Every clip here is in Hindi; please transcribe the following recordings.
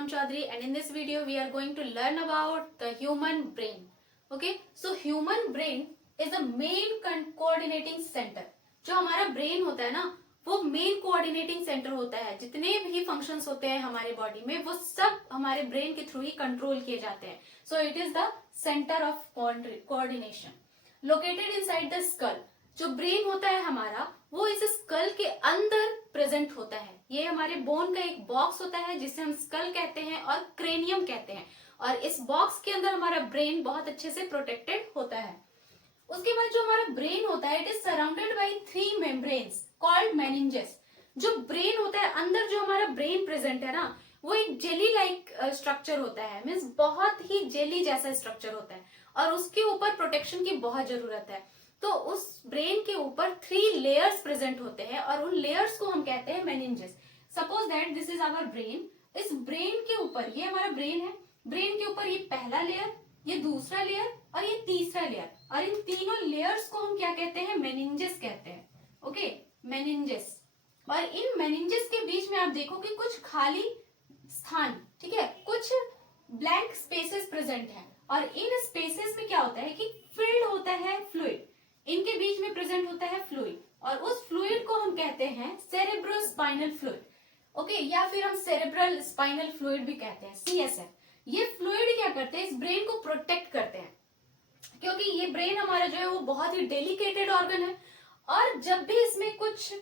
Poonam Chaudhary, and in this video we are going to learn about the human brain. Okay, so human brain is the main coordinating center. जो हमारा ब्रेन होता है ना, वो मेन कोऑर्डिनेटिंग सेंटर होता है. जितने भी फंक्शंस होते हैं हमारे बॉडी में वो सब हमारे ब्रेन के थ्रू ही कंट्रोल किए जाते हैं. So it is the centre of coordination located inside the skull. जो ब्रेन होता है हमारा वो इस स्कल के अंदर प्रेजेंट होता है. ये हमारे बोन का एक बॉक्स होता है जिसे हम स्कल कहते हैं और क्रेनियम कहते हैं. और इस बॉक्स के अंदर हमारा ब्रेन बहुत अच्छे से प्रोटेक्टेड होता है. उसके बाद जो हमारा ब्रेन होता है it is surrounded by 3 membranes called meninges. जो ब्रेन होता है अंदर जो हमारा ब्रेन प्रेजेंट है ना वो एक जेली लाइक स्ट्रक्चर होता है. मीन्स बहुत ही जेली जैसा स्ट्रक्चर होता है और उसके ऊपर प्रोटेक्शन की बहुत जरूरत है. तो उस ब्रेन के ऊपर 3 लेयर्स प्रेजेंट होते हैं और उन लेयर्स को हम कहते हैं meninges. Suppose that this is our brain. इस ब्रेन के ऊपर ये हमारा ब्रेन है. ब्रेन के ऊपर ये पहला लेयर, ये दूसरा लेयर और ये तीसरा लेयर. और इन तीनों लेयर्स को हम क्या कहते हैं? मेनिंजेस कहते हैं. Okay, meninges. और इन मेनिंजेस के बीच में आप देखो कि कुछ खाली स्थान, ठीक है, कुछ ब्लैंक स्पेसेस प्रेजेंट है. और इन स्पेसेस में क्या होता है कि फिल्ड होता है फ्लूइड. इनके बीच में प्रेजेंट होता है फ्लूइड और उस फ्लूइड को हम कहते हैं सेरेब्रोस्पाइनल फ्लूइड. ओके, या फिर हम सेरेब्रल स्पाइनल फ्लूइड भी कहते हैं, CSF. ये फ्लूइड क्या करते हैं? इस ब्रेन को प्रोटेक्ट करते हैं क्योंकि ये ब्रेन हमारा जो है वो बहुत ही डेलिकेटेड ऑर्गन है. और जब भी इसमें कुछ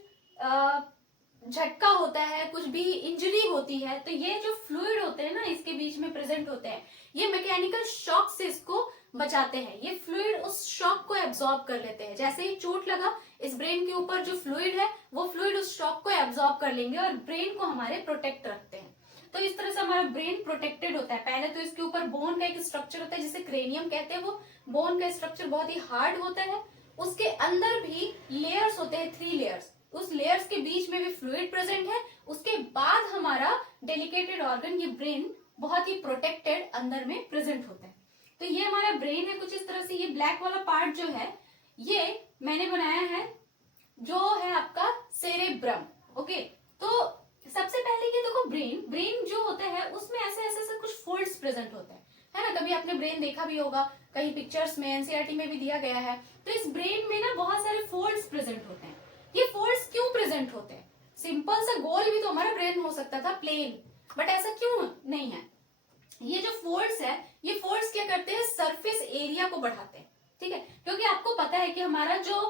झटका होता है, कुछ भी इंजरी होती है, तो ये जो फ्लूइड होते हैं ना इसके बीच में प्रेजेंट होते हैं, ये मैकेनिकल शॉक से इसको बचाते हैं. ये फ्लूइड उस शॉक को एब्जॉर्ब कर लेते हैं. जैसे ही चोट लगा इस ब्रेन के ऊपर जो फ्लूइड है वो फ्लूइड उस शॉक को एब्जॉर्ब कर लेंगे और ब्रेन को हमारे प्रोटेक्ट रखते हैं. तो इस तरह से हमारा ब्रेन प्रोटेक्टेड होता है. पहले तो इसके ऊपर बोन का एक स्ट्रक्चर होता है जिसे क्रेनियम कहते हैं. वो बोन का स्ट्रक्चर बहुत ही हार्ड होता है. उसके अंदर भी लेयर्स होते हैं, 3 लेयर्स. उस लेयर्स के बीच में भी फ्लूइड प्रेजेंट है. उसके बाद हमारा डेलिकेटेड ऑर्गन ये ब्रेन बहुत ही प्रोटेक्टेड अंदर में प्रेजेंट होता है. तो ये हमारा ब्रेन है कुछ इस तरह से. ये ब्लैक वाला पार्ट जो है ये मैंने बनाया है जो है आपका सेरेब्रम. ओके, तो सबसे पहले ये देखो ब्रेन जो होता है उसमें ऐसे ऐसे कुछ फोल्ड्स प्रेजेंट होते हैं, है ना. कभी आपने ब्रेन देखा भी होगा, कहीं पिक्चर्स में एनसीईआरटी में भी दिया गया है. तो इस ब्रेन में ना बहुत सारे फोल्ड्स प्रेजेंट होते हैं. ये फोल्ड्स क्यों प्रेजेंट होते हैं? सिंपल सा गोल भी तो हमारा ब्रेन हो सकता था, प्लेन, बट ऐसा क्यों नहीं है? ये जो फोल्ड्स है ये फोल्ड्स क्या करते हैं? सरफेस एरिया को बढ़ाते हैं. ठीक है, क्योंकि आपको पता है कि हमारा जो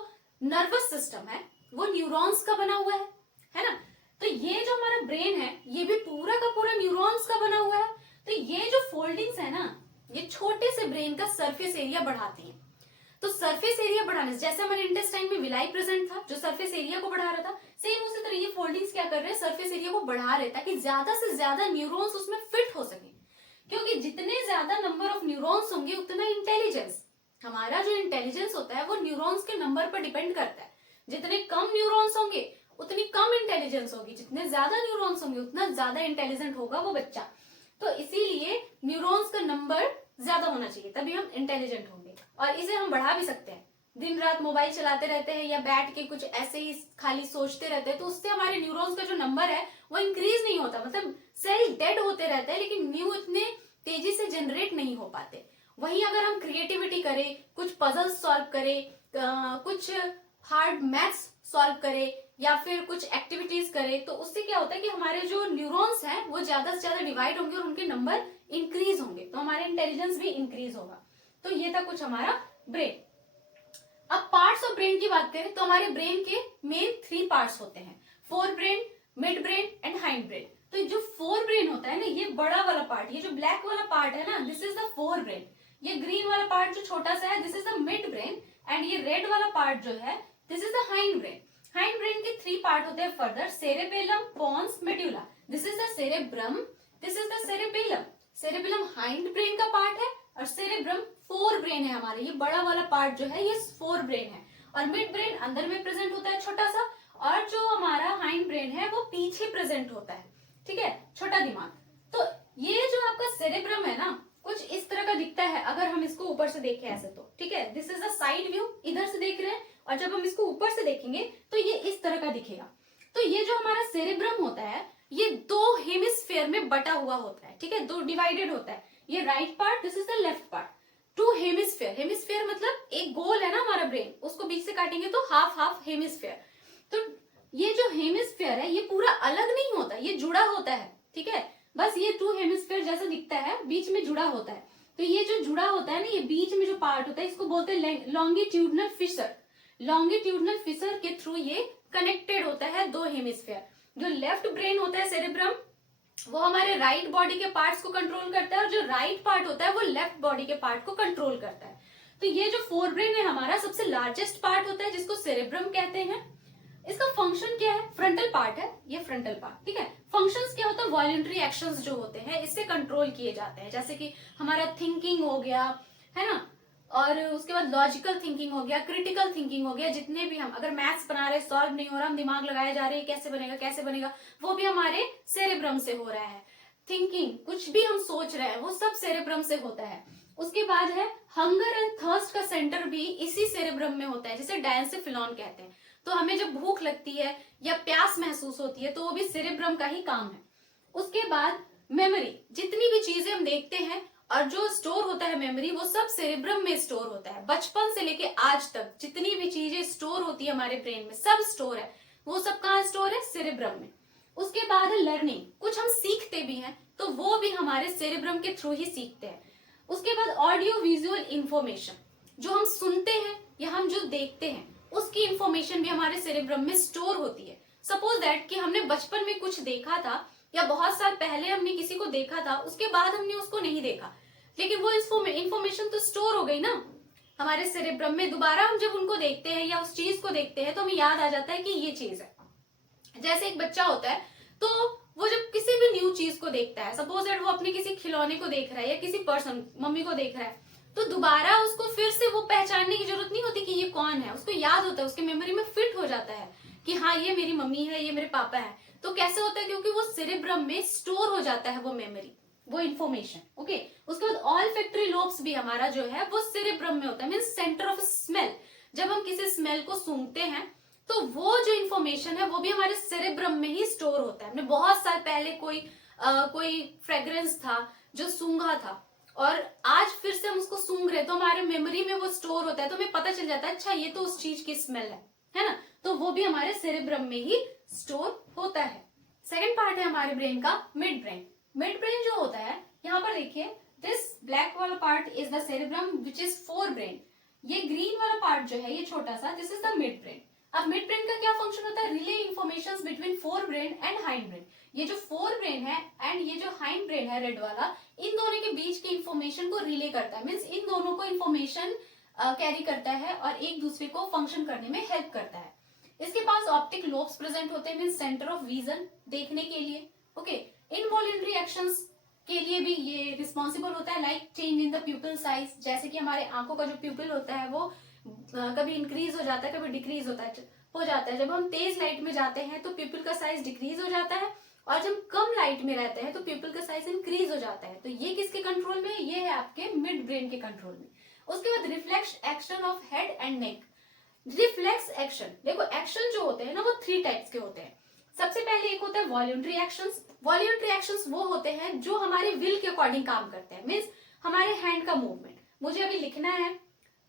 नर्वस सिस्टम है वो न्यूरॉन्स का बना हुआ है ना. तो ये जो हमारा ब्रेन है ये भी पूरा का पूरा न्यूरॉन्स का बना हुआ है. तो ये जो फोल्डिंग्स है ना ये छोटे से ब्रेन का सरफेस एरिया बढ़ाती है. तो सरफेस एरिया बढ़ाने से, जैसे हमारे इंटेस्टाइन में विलाई प्रेजेंट था जो सरफेस एरिया को बढ़ा रहा था, सेम उसी तरह ये फोल्डिंग्स क्या कर रहे हैं? सरफेस एरिया को बढ़ा रहे ताकि ज्यादा से ज्यादा न्यूरॉन्स उसमें फिट हो सके. क्योंकि जितने ज्यादा नंबर ऑफ न्यूरॉन्स होंगे उतना इंटेलिजेंस, हमारा जो इंटेलिजेंस होता है वो न्यूरॉन्स के नंबर पर डिपेंड करता है. जितने कम न्यूरॉन्स होंगे उतनी कम इंटेलिजेंस होगी, जितने ज्यादा न्यूरॉन्स होंगे उतना ज्यादा इंटेलिजेंट होगा वो बच्चा. तो इसीलिए न्यूरॉन्स का नंबर ज्यादा होना चाहिए तभी हम इंटेलिजेंट होंगे. और इसे हम बढ़ा भी सकते हैं. दिन रात मोबाइल चलाते रहते हैं या बैठ के कुछ ऐसे ही खाली सोचते रहते हैं तो उससे हमारे न्यूरॉन्स का जो नंबर है वो इंक्रीज नहीं होता. मतलब सेल डेड होते रहते हैं लेकिन न्यू इतने तेजी से जनरेट नहीं हो पाते. वहीं अगर हम क्रिएटिविटी करें, कुछ पजल्स सॉल्व करें, कुछ हार्ड मैथ्स सॉल्व करें या फिर कुछ एक्टिविटीज करें तो उससे क्या होता है कि हमारे जो न्यूरॉन्स हैं वो ज्यादा से ज्यादा डिवाइड होंगे और उनके नंबर इंक्रीज होंगे. तो हमारे इंटेलिजेंस भी इंक्रीज होगा. तो ये था कुछ हमारा ब्रेन. अब पार्ट्स ऑफ ब्रेन की बात करें तो हमारे ब्रेन के मेन 3 पार्ट्स होते हैं, fore brain, mid brain and hind brain. तो जो फोर ब्रेन होता है ना ये बड़ा वाला पार्ट, ये जो ब्लैक वाला पार्ट है ना this is the forebrain. ये ग्रीन वाला पार्ट जो छोटा सा है this is the midbrain and ये रेड वाला पार्ट जो है this is the hindbrain. Hindbrain के 3 पार्ट होते हैं further, cerebellum, pons, medulla. This is the cerebrum, this is the cerebellum. Cerebellum hindbrain का पार्ट है और सेरेब्रम फोर ब्रेन है हमारा. ये बड़ा वाला पार्ट जो है ये फोर ब्रेन है और मिड ब्रेन अंदर में प्रेजेंट होता है छोटा सा और जो हमारा हाइंड ब्रेन है वो पीछे प्रेजेंट होता है. ठीक है, छोटा दिमाग. तो ये जो आपका सेरेब्रम है ना कुछ इस तरह का दिखता है अगर हम इसको ऊपर से देखें ऐसे तो. ठीक है, this is the side view, इधर से देख रहे हैं और जब हम इसको ऊपर से देखेंगे तो ये इस तरह का दिखेगा. तो ये जो हमारा सेरेब्रम होता है ये 2 हेमिस्फेयर में बटा हुआ होता है, ठीक है, दो डिवाइडेड होता है, ये right part, this is the left part, two hemisphere. Hemisphere मतलब एक गोल है ना हमारा ब्रेन, उसको बीच से काटेंगे तो हाफ हाफ हेमिस्फेयर। तो ये जो हेमिस्फेयर है ये पूरा अलग नहीं होता, ये जुड़ा होता है, ठीक है, बस ये टू हेमिस्फेयर जैसा दिखता है, बीच में जुड़ा होता है। तो ये जो जुड़ा होता है ना, ये बीच में जो पार्ट होता है इसको बोलते हैं लॉन्गिट्यूडनल फिशर। लॉन्गिट्यूडनल फिशर के थ्रू ये कनेक्टेड होता है दो हेमिस्फेयर। जो लेफ्ट ब्रेन होता है सेरेब्रम, वो हमारे राइट बॉडी के पार्ट्स को कंट्रोल करता है, और जो राइट पार्ट होता है वो लेफ्ट बॉडी के पार्ट को कंट्रोल करता है। तो ये जो फोर ब्रेन है हमारा सबसे लार्जेस्ट पार्ट होता है, जिसको सेरेब्रम कहते हैं। इसका फंक्शन क्या है? फ्रंटल पार्ट है, ये फ्रंटल पार्ट, ठीक है। फंक्शंस क्या होता है? वॉलंटरी एक्शंस जो होते हैं इससे कंट्रोल किए जाते हैं, जैसे कि हमारा थिंकिंग हो गया, है ना, और उसके बाद लॉजिकल थिंकिंग हो गया, क्रिटिकल थिंकिंग हो गया, जितने भी हम अगर मैथ्स बना रहे, सॉल्व नहीं हो रहा, हम दिमाग लगाए जा रहे हैं कैसे बनेगा कैसे बनेगा, वो भी हमारे सेरेब्रम से हो रहा है। थिंकिंग, कुछ भी हम सोच रहे हैं वो सब सेरेब्रम से होता है। उसके बाद है हंगर एंड थर्स्ट का सेंटर भी इसी सेरेब्रम में होता है, जिसे डायंसिफिलॉन कहते हैं। तो हमें जब भूख लगती है या प्यास महसूस होती है तो वो भी सेरेब्रम का ही काम है। उसके बाद मेमोरी, जितनी भी चीजें हम देखते हैं और जो स्टोर होता है मेमोरी, वो सब सेरेब्रम में स्टोर होता है। बचपन से लेके आज तक जितनी भी चीजें स्टोर होती है हमारे ब्रेन में, सब स्टोर है, वो सब कहाँ स्टोर है? सेरेब्रम में। उसके बाद है लर्निंग, कुछ हम सीखते भी हैं तो वो भी हमारे सेरेब्रम के थ्रू ही सीखते हैं। उसके बाद ऑडियो विजुअल इंफॉर्मेशन, जो हम सुनते हैं या हम जो देखते हैं उसकी इंफॉर्मेशन भी हमारे सेरेब्रम में स्टोर होती है। सपोज दैट कि हमने बचपन में कुछ देखा था या बहुत साल पहले हमने किसी को देखा था, उसके बाद हमने उसको नहीं देखा, लेकिन वो इंफॉर्मेशन तो स्टोर हो गई ना हमारे सेरेब्रम में। दोबारा हम जब उनको देखते हैं या उस चीज को देखते हैं तो हमें याद आ जाता है कि ये चीज है। जैसे एक बच्चा होता है तो वो जब किसी भी न्यू चीज को देखता है, सपोज दैट वो अपने किसी खिलौने को देख रहा है या किसी पर्सन, मम्मी को देख रहा है, तो दोबारा उसको फिर से वो पहचानने की जरूरत नहीं होती कि ये कौन है, उसको याद होता है, उसके मेमोरी में फिट हो जाता है कि हाँ ये मेरी मम्मी है, ये मेरे पापा है। तो कैसे होता है? क्योंकि वो सेरेब्रम में स्टोर हो जाता है वो मेमोरी, वो इन्फॉर्मेशन। ओके, उसके बाद ऑल फैक्टरी लोब्स भी हमारा जो है वो सेरेब्रम में होता है, मीन सेंटर ऑफ स्मेल। जब हम किसी स्मेल को सूंघते हैं तो वो जो इन्फॉर्मेशन है वो भी हमारे सेरेब्रम में ही स्टोर होता है। हमने बहुत साल पहले कोई फ्रेग्रेंस था जो सूंघा था और आज फिर से हम उसको सूंघ रहे, तो हमारे मेमोरी में वो स्टोर होता है, तो हमें पता चल जाता है अच्छा ये तो उस चीज की स्मेल है ना, तो वो भी हमारे सेरेब्रम में ही स्टोर होता है। सेकेंड पार्ट है हमारे ब्रेन का मिड ब्रेन। मिड ब्रेन जो होता है, यहाँ पर देखिए, दिस ब्लैक वाला part is the cerebrum which is fore brain. ये ग्रीन वाला पार्ट जो है ये छोटा सा, this is the mid brain. अब मिड ब्रेन का क्या फंक्शन होता है? Relay information between fore brain and hind brain. ये जो फोर ब्रेन है एंड ये जो हाइंड ब्रेन है रेड वाला, इन दोनों के बीच की इंफॉर्मेशन को रिले करता है, मीन्स इन दोनों को इंफॉर्मेशन कैरी करता है और एक दूसरे को फंक्शन करने में हेल्प करता है। इसके पास ऑप्टिक लोब्स प्रेजेंट होते हैं, मीन्स सेंटर ऑफ विजन, देखने के लिए। ओके, इनवॉल्यूंटरी एक्शंस के लिए भी ये रिस्पॉन्सिबल होता है, like change in the प्यूपिल size, जैसे कि हमारे आंखों का जो प्यूपिल होता है वो कभी इंक्रीज हो जाता है, कभी डिक्रीज हो जाता है। जब हम तेज लाइट में जाते हैं तो प्यूपिल का साइज डिक्रीज हो जाता है, और जब कम लाइट में रहते हैं तो प्यूपिल का साइज इंक्रीज हो जाता है। तो ये किसके कंट्रोल में है? ये है आपके मिड ब्रेन के कंट्रोल में। उसके बाद reflex action of head and neck. Reflex action, देखो एक्शन जो होते हैं ना वो थ्री टाइप्स के होते हैं। सबसे पहले एक होता है वॉल्यूंटरी एक्शंस। वॉल्यूंटरी एक्शंस वो होते हैं जो हमारे विल के अकॉर्डिंग काम करते हैं, मीन्स हमारे हैंड का मूवमेंट। मुझे अभी लिखना है,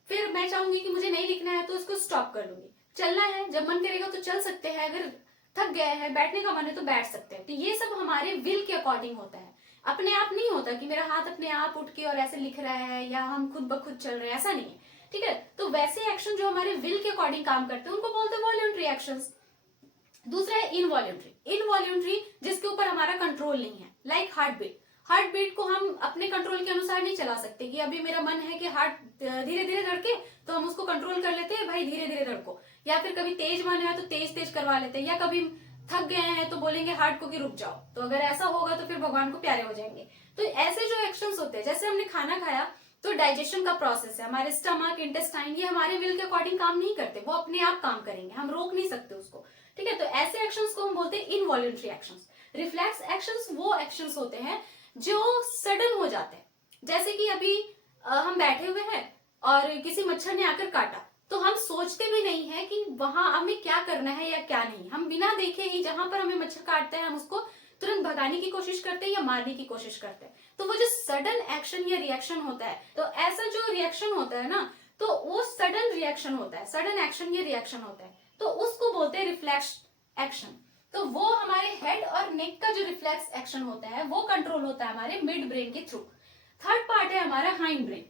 फिर मैं चाहूंगी कि मुझे नहीं लिखना है तो उसको स्टॉप कर लूंगी। चलना है, जब मन करेगा तो चल सकते हैं, अगर थक गए हैं, बैठने का मन है तो बैठ सकते हैं। तो ये सब हमारे विल के अकॉर्डिंग होता है, अपने आप नहीं होता कि मेरा हाथ अपने आप उठ के और ऐसे लिख रहा है या हम खुद ब खुद चल रहे हैं, ऐसा नहीं है, ठीक है। तो वैसे एक्शन जो हमारे विल के अकॉर्डिंग काम करते हैं उनको बोलते हैं वॉल्यूंटरी एक्शंस। दूसरा है इनवॉल्यूंटरी। इनवॉल्यूंटरी जिसके ऊपर हमारा कंट्रोल नहीं है, like heartbeat. Heartbeat को हम अपने कंट्रोल के अनुसार नहीं चला सकते कि अभी मेरा मन है कि हार्ट धीरे धीरे धड़के तो हम उसको कंट्रोल कर लेते हैं, भाई धीरे धीरे धड़को, या फिर कभी तेज मन है तो तेज तेज करवा लेते हैं, या कभी थक गए हैं तो बोलेंगे हार्ट को कि रुक जाओ। तो अगर ऐसा होगा तो फिर भगवान को प्यारे हो जाएंगे। तो ऐसे जो एक्शंस होते हैं, जैसे हमने खाना खाया तो डाइजेशन का प्रोसेस है, हमारे स्टमक, इंटेस्टाइन, ये हमारे विल के अकॉर्डिंग काम नहीं करते, वो अपने आप काम करेंगे, हम रोक नहीं सकते उसको, ठीक है। तो ऐसे एक्शंस को हम बोलते हैं इनवॉल्यूंटरी एक्शंस। रिफ्लेक्स एक्शंस वो एक्शंस होते हैं जो सडन हो जाते हैं, जैसे कि अभी हम बैठे हुए हैं और किसी मच्छर ने आकर काटा, तो हम सोचते भी नहीं है कि वहां हमें क्या करना है या क्या नहीं, हम बिना देखे ही जहां पर हमें मच्छर काटता है हम उसको तुरंत भगाने की कोशिश करते हैं या मारने की कोशिश करते हैं। तो वो जो सडन एक्शन या रिएक्शन होता है, तो ऐसा जो रिएक्शन होता है ना, तो वो सडन रिएक्शन होता है, सडन एक्शन या रिएक्शन होता है, तो उसको बोलते हैं रिफ्लेक्स एक्शन। तो वो हमारे हेड और नेक का जो रिफ्लेक्स एक्शन होता है वो कंट्रोल होता है हमारे मिड ब्रेन के थ्रू। थर्ड पार्ट है हमारा हाइंड ब्रेन।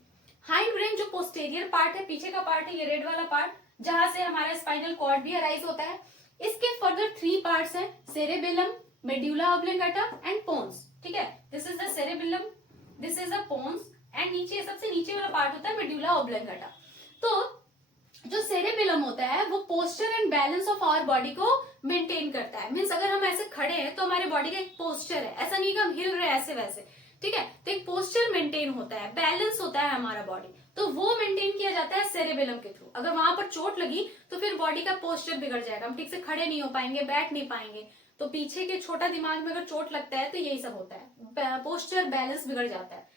हाइंड ब्रेन जो पोस्टेरियर पार्ट है, पीछे का पार्ट है, ये रेड वाला पार्ट, जहां से हमारा स्पाइनल कॉर्ड भी अराइज होता है। इसके फर्दर 3 पार्ट्स हैं, cerebellum, medulla oblongata and pons. ठीक है, this is the cerebellum, this is the pons and नीचे सबसे नीचे वाला पार्ट होता है मेड्यूला ऑब्लिंगेटा। तो जो सेरेबेलम होता है वो posture and balance of our body को मेंटेन करता है। मीन्स अगर हम ऐसे खड़े हैं तो हमारे बॉडी का एक पोस्चर है, ऐसा नहीं कि हम हिल रहे हैं ऐसे वैसे। ठीक है, तो एक पोस्चर मेंटेन होता है, बैलेंस होता है हमारा बॉडी, तो वो मेंटेन किया जाता है सेरेबेलम के थ्रू। अगर वहां पर चोट लगी तो फिर बॉडी का पोस्चर बिगड़ जाएगा, हम ठीक से खड़े नहीं हो पाएंगे, बैठ नहीं पाएंगे। तो पीछे के छोटा दिमाग में अगर चोट लगता है तो यही सब होता है, पोस्चर बैलेंस बिगड़ जाता है।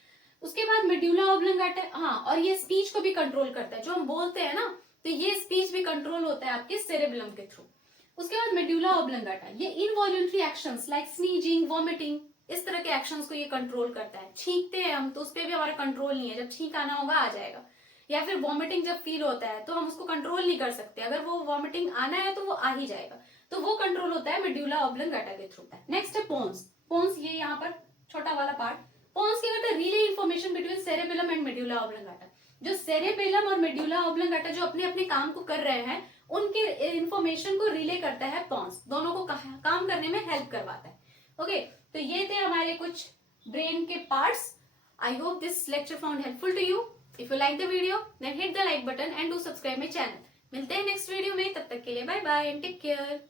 उसके बाद मेड्यूला ऑब्लिंगेटा, हाँ, और ये स्पीच को भी कंट्रोल करता है, जो हम बोलते हैं ना, तो ये स्पीच भी कंट्रोल होता है आपके सेरेबेलम के थ्रू। उसके बाद मेड्यूला ऑब्लिंगेटा, ये involuntary actions like sneezing, vomiting, इस तरह के एक्शंस को ये कंट्रोल करता है। छींकते हैं हम तो उस पर भी हमारा कंट्रोल नहीं है, जब छींक आना होगा आ जाएगा। या फिर वॉमिटिंग जब फील होता है तो हम उसको कंट्रोल नहीं कर सकते, अगर वो वॉमिटिंग आना है तो वो आ ही जाएगा, तो वो कंट्रोल होता है मेड्यूला ऑब्लिंगेटा के थ्रू। नेक्स्ट है पोन्स। पोन्स ये यहाँ पर छोटा वाला पार्ट, पोन्स क्या करता है, relay information between cerebellum and medulla oblongata. जो सेरेबेलम और मेड्यूला ऑब्लिंगेटा जो अपने अपने काम को कर रहे हैं, उनके इंफॉर्मेशन को रिले करता है पोन्स, दोनों को काम करने में हेल्प करवाता है। ओके, तो ये थे हमारे कुछ ब्रेन के parts. I hope this lecture found helpful to you. If you like the video then hit the like button and do subscribe my channel. मिलते हैं नेक्स्ट वीडियो में, तब तक के लिए bye bye and take care.